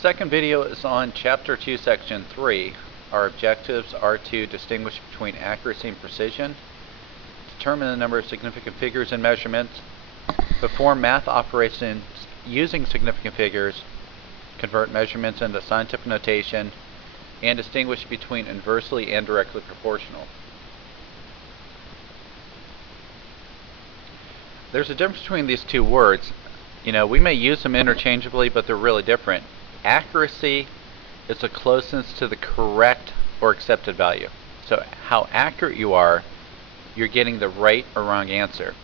second video is on Chapter 2, Section 3. Our objectives are to distinguish between accuracy and precision, determine the number of significant figures and measurements, perform math operations using significant figures, convert measurements into scientific notation, and distinguish between inversely and directly proportional. There's a difference between these two words. We may use them interchangeably, but they're really different. Accuracy is the closeness to the correct or accepted value. So how accurate you are, you're getting the right or wrong answer.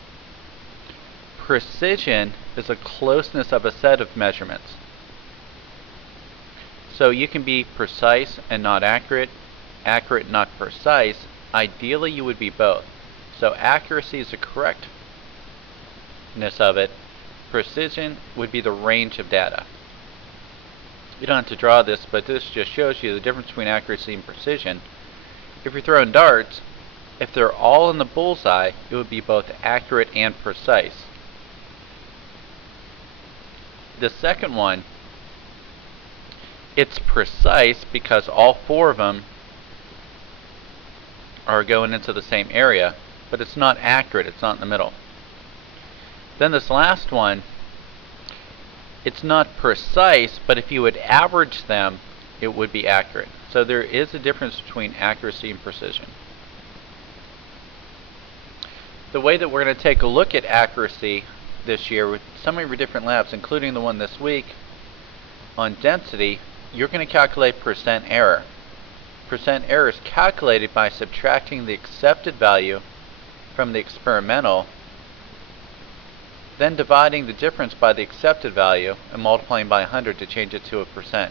Precision is the closeness of a set of measurements. So you can be precise and not accurate, accurate not precise. Ideally you would be both. So accuracy is the correctness of it. Precision would be the range of data. You don't have to draw this, but this just shows you the difference between accuracy and precision. If you're throwing darts, if they're all in the bullseye, it would be both accurate and precise. The second one, it's precise because all four of them are going into the same area, but it's not accurate, it's not in the middle. Then this last one, it's not precise, but if you would average them, it would be accurate. So there is a difference between accuracy and precision. The way that we're going to take a look at accuracy this year with some of your different labs, including the one this week on density, you're going to calculate percent error. Percent error is calculated by subtracting the accepted value from the experimental, then dividing the difference by the accepted value and multiplying by 100 to change it to a percent.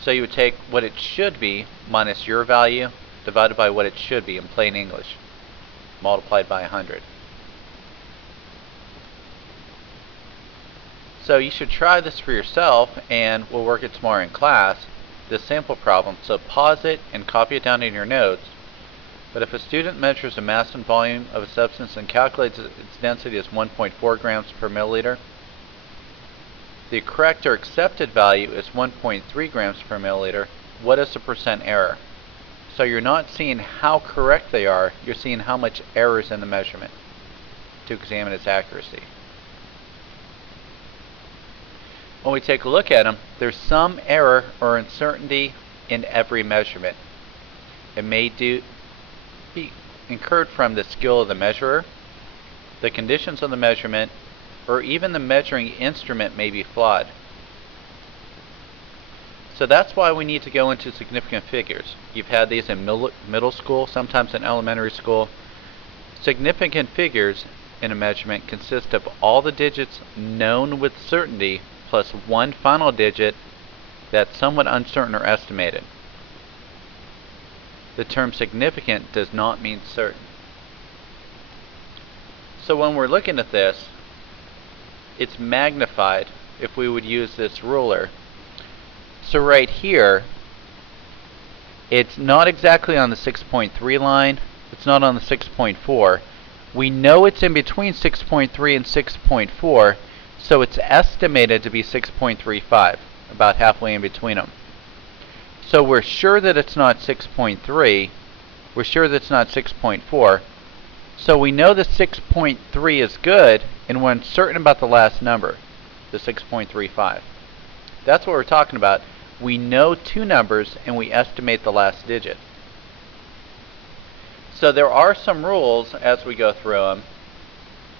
So you would take what it should be minus your value divided by what it should be in plain English, multiplied by 100. So you should try this for yourself, and we'll work it tomorrow in class, this sample problem. So pause it and copy it down in your notes. But if a student measures the mass and volume of a substance and calculates its density as 1.4 grams per milliliter, the correct or accepted value is 1.3 grams per milliliter, what is the percent error? So you're not seeing how correct they are, you're seeing how much error is in the measurement to examine its accuracy. When we take a look at them, there's some error or uncertainty in every measurement. It may be incurred from the skill of the measurer, the conditions of the measurement, or even the measuring instrument may be flawed. So that's why we need to go into significant figures. You've had these in middle school, sometimes in elementary school. Significant figures in a measurement consist of all the digits known with certainty plus one final digit that's somewhat uncertain or estimated. The term significant does not mean certain. So when we're looking at this, it's magnified if we would use this ruler. So right here, it's not exactly on the 6.3 line, it's not on the 6.4. We know it's in between 6.3 and 6.4, so it's estimated to be 6.35, about halfway in between them. So we're sure that it's not 6.3, we're sure that it's not 6.4, so we know the 6.3 is good, and we're uncertain about the last number, the 6.35. That's what we're talking about. We know two numbers, and we estimate the last digit. So there are some rules as we go through them.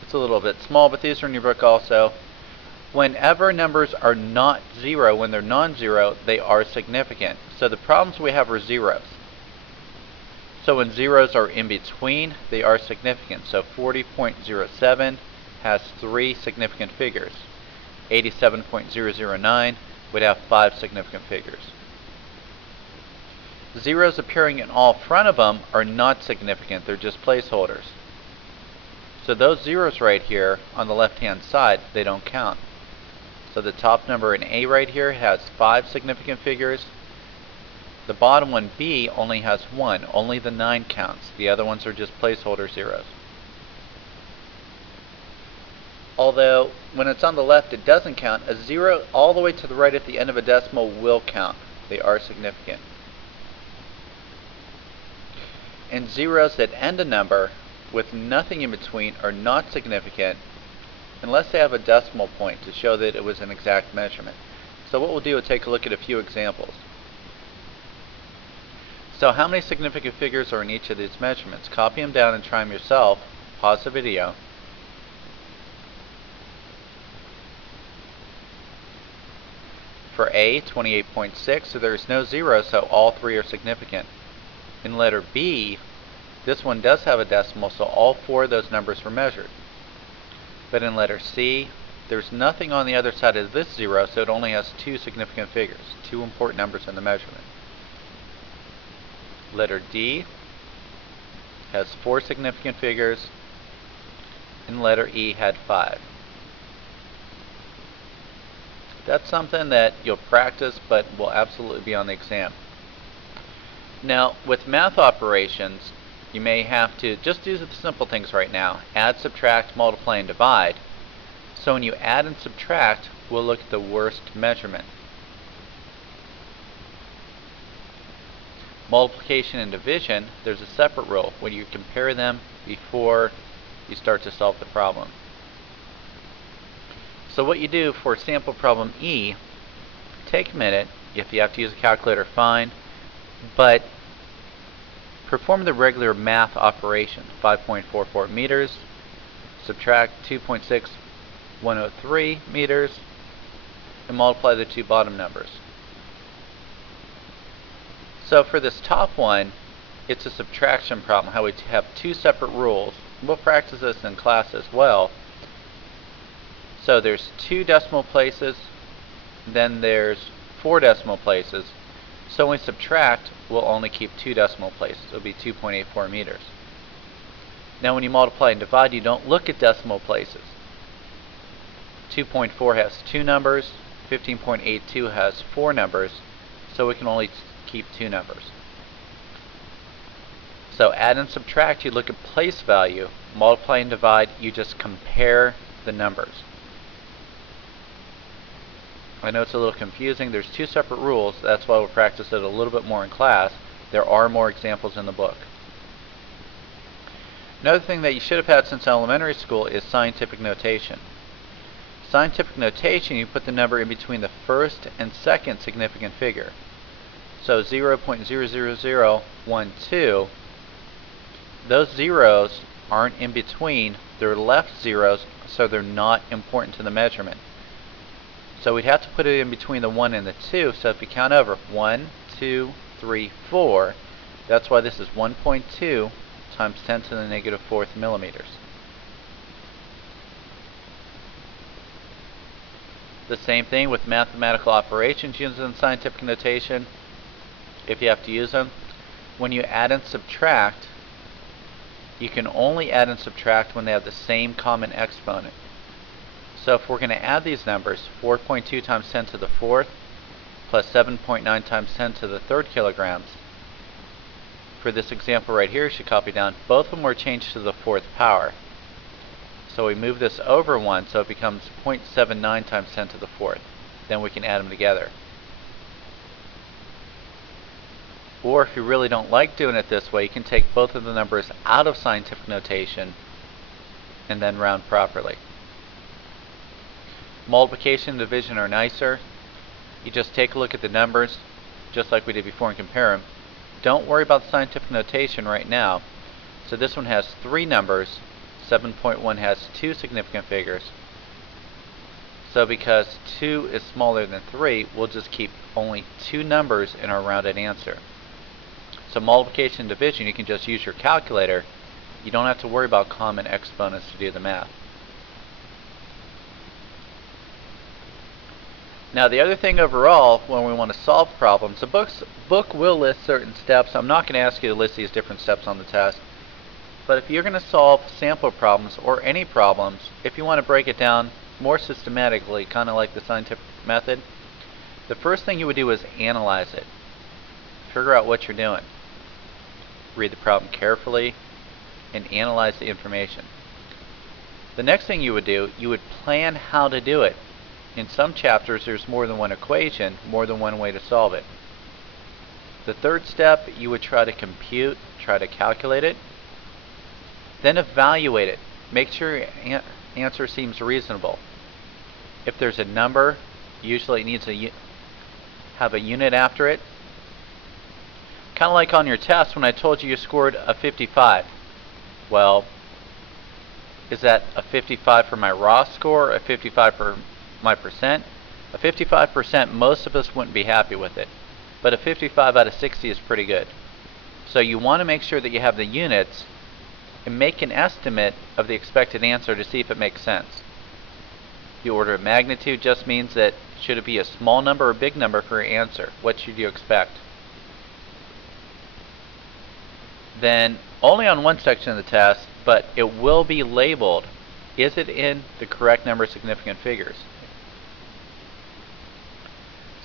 It's a little bit small, but these are in your book also. Whenever numbers are not zero, when they're non-zero, they are significant. So the problems we have are zeros. So when zeros are in between, they are significant. So 40.07 has three significant figures. 87.009 would have five significant figures. Zeros appearing in all front of them are not significant, they're just placeholders. So those zeros right here on the left-hand side, they don't count. So the top number in A right here has five significant figures. The bottom one, B, only has one. Only the 9 counts. The other ones are just placeholder zeros. although when it's on the left it doesn't count, a 0 all the way to the right at the end of a decimal will count. They are significant. And zeros that end a number with nothing in between are not significant unless they have a decimal point to show that it was an exact measurement. So what we'll do is take a look at a few examples. So how many significant figures are in each of these measurements? Copy them down and try them yourself. Pause the video. For A, 28.6, so there's no 0, so all three are significant. In letter B, this one does have a decimal, so all four of those numbers were measured. But in letter C, there's nothing on the other side of this 0, so it only has two significant figures, two important numbers in the measurement. Letter D has 4 significant figures, and letter E had 5. That's something that you'll practice, but will absolutely be on the exam. Now, with math operations, you may have to just do the simple things right now. Add, subtract, multiply, and divide. So when you add and subtract, we'll look at the worst measurement. Multiplication and division, there's a separate rule when you compare them before you start to solve the problem. So what you do for sample problem E, take a minute. If you have to use a calculator, fine. But perform the regular math operation. 5.44 meters, subtract 2.6103 meters, and multiply the two bottom numbers. So for this top one, it's a subtraction problem, how we have two separate rules. We'll practice this in class as well. So there's 2 decimal places, then there's 4 decimal places. So when we subtract, we'll only keep 2 decimal places. It'll be 2.84 meters. Now when you multiply and divide, you don't look at decimal places. 2.4 has 2 numbers, 15.82 has 4 numbers, so we can only keep 2 numbers. So add and subtract, you look at place value. Multiply and divide, you just compare the numbers. I know it's a little confusing. There's 2 separate rules. That's why we'll practice it a little bit more in class. There are more examples in the book. Another thing that you should have had since elementary school is scientific notation. Scientific notation, you put the number in between the first and second significant figure. So 0.00012, those zeros aren't in between, they're left zeros, so they're not important to the measurement. So we'd have to put it in between the 1 and the 2, so if you count over 1, 2, 3, 4, that's why this is 1.2 times 10 to the negative 4th millimeters. The same thing with mathematical operations using scientific notation, if you have to use them. When you add and subtract, you can only add and subtract when they have the same common exponent. So if we're going to add these numbers, 4.2 times 10 to the 4th plus 7.9 times 10 to the 3rd kilograms, for this example right here, you should copy down, both of them were changed to the 4th power. So we move this over 1, so it becomes 0.79 times 10 to the 4th. Then we can add them together. Or if you really don't like doing it this way, you can take both of the numbers out of scientific notation and then round properly. Multiplication and division are nicer. You just take a look at the numbers, just like we did before, and compare them. Don't worry about the scientific notation right now. So this one has 3 numbers. 7.1 has 2 significant figures. So because 2 is smaller than 3, we'll just keep only 2 numbers in our rounded answer. So multiplication and division, you can just use your calculator. You don't have to worry about common exponents to do the math. Now the other thing overall, when we want to solve problems, the book will list certain steps. I'm not going to ask you to list these different steps on the test. But if you're going to solve sample problems or any problems, if you want to break it down more systematically, kind of like the scientific method, the first thing you would do is analyze it. Figure out what you're doing. Read the problem carefully and analyze the information. The next thing you would do, you would plan how to do it. In some chapters, there's more than one equation, more than one way to solve it. The third step, you would try to compute, try to calculate it. Then evaluate it. Make sure your answer seems reasonable. If there's a number, usually it needs to have a unit after it. Kind of like on your test when I told you scored a 55. Well, is that a 55 for my raw score, a 55 for my percent? A 55%, most of us wouldn't be happy with it. But a 55 out of 60 is pretty good. So you want to make sure that you have the units and make an estimate of the expected answer to see if it makes sense. The order of magnitude just means that should it be a small number or big number for your answer? What should you expect? Then only on one section of the test, but it will be labeled, is it in the correct number of significant figures?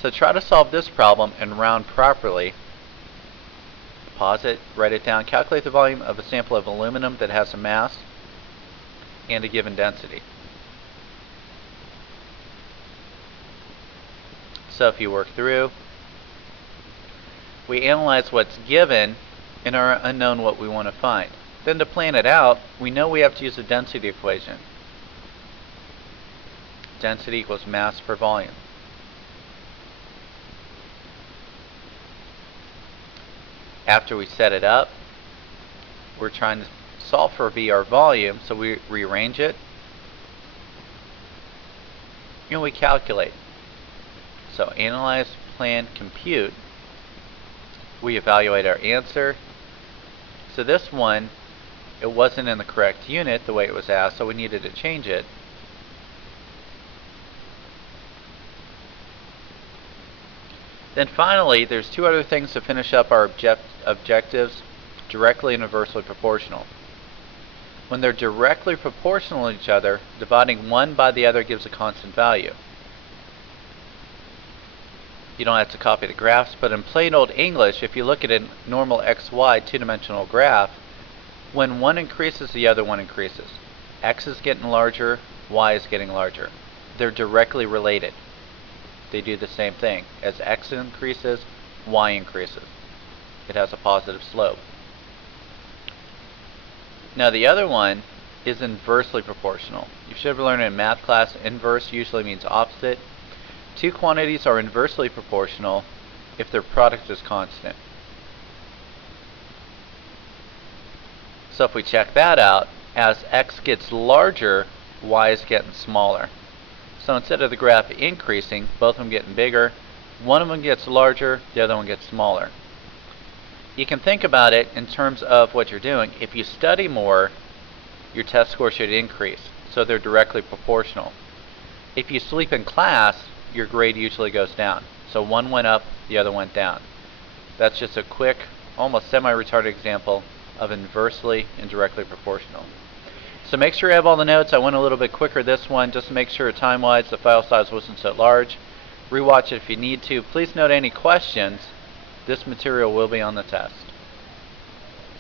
So try to solve this problem and round properly. Pause it, write it down, calculate the volume of a sample of aluminum that has a mass and a given density. So if you work through, we analyze what's given and our unknown what we want to find. Then to plan it out, we know we have to use a density equation. Density equals mass per volume. After we set it up, we're trying to solve for V, our volume, so we rearrange it and we calculate. So analyze, plan, compute. We evaluate our answer. So this one, it wasn't in the correct unit the way it was asked, so we needed to change it. Then finally, there's two other things to finish up our objectives: directly and inversely proportional. When they're directly proportional to each other, dividing one by the other gives a constant value. You don't have to copy the graphs, but in plain old English, if you look at a normal XY two-dimensional graph, when one increases, the other one increases. X is getting larger, Y is getting larger. They're directly related. They do the same thing. As X increases, Y increases. It has a positive slope. Now the other one is inversely proportional. You should have learned in math class, inverse usually means opposite. Two quantities are inversely proportional if their product is constant. So if we check that out, as X gets larger, Y is getting smaller. So instead of the graph increasing, both of them getting bigger, one of them gets larger, the other one gets smaller. You can think about it in terms of what you're doing. If you study more, your test score should increase, so they're directly proportional. If you sleep in class, your grade usually goes down. So one went up, the other went down. That's just a quick, almost semi-retarded example of inversely and directly proportional. So make sure you have all the notes. I went a little bit quicker this one just to make sure time-wise the file size wasn't so large. Rewatch it if you need to. Please note any questions. This material will be on the test.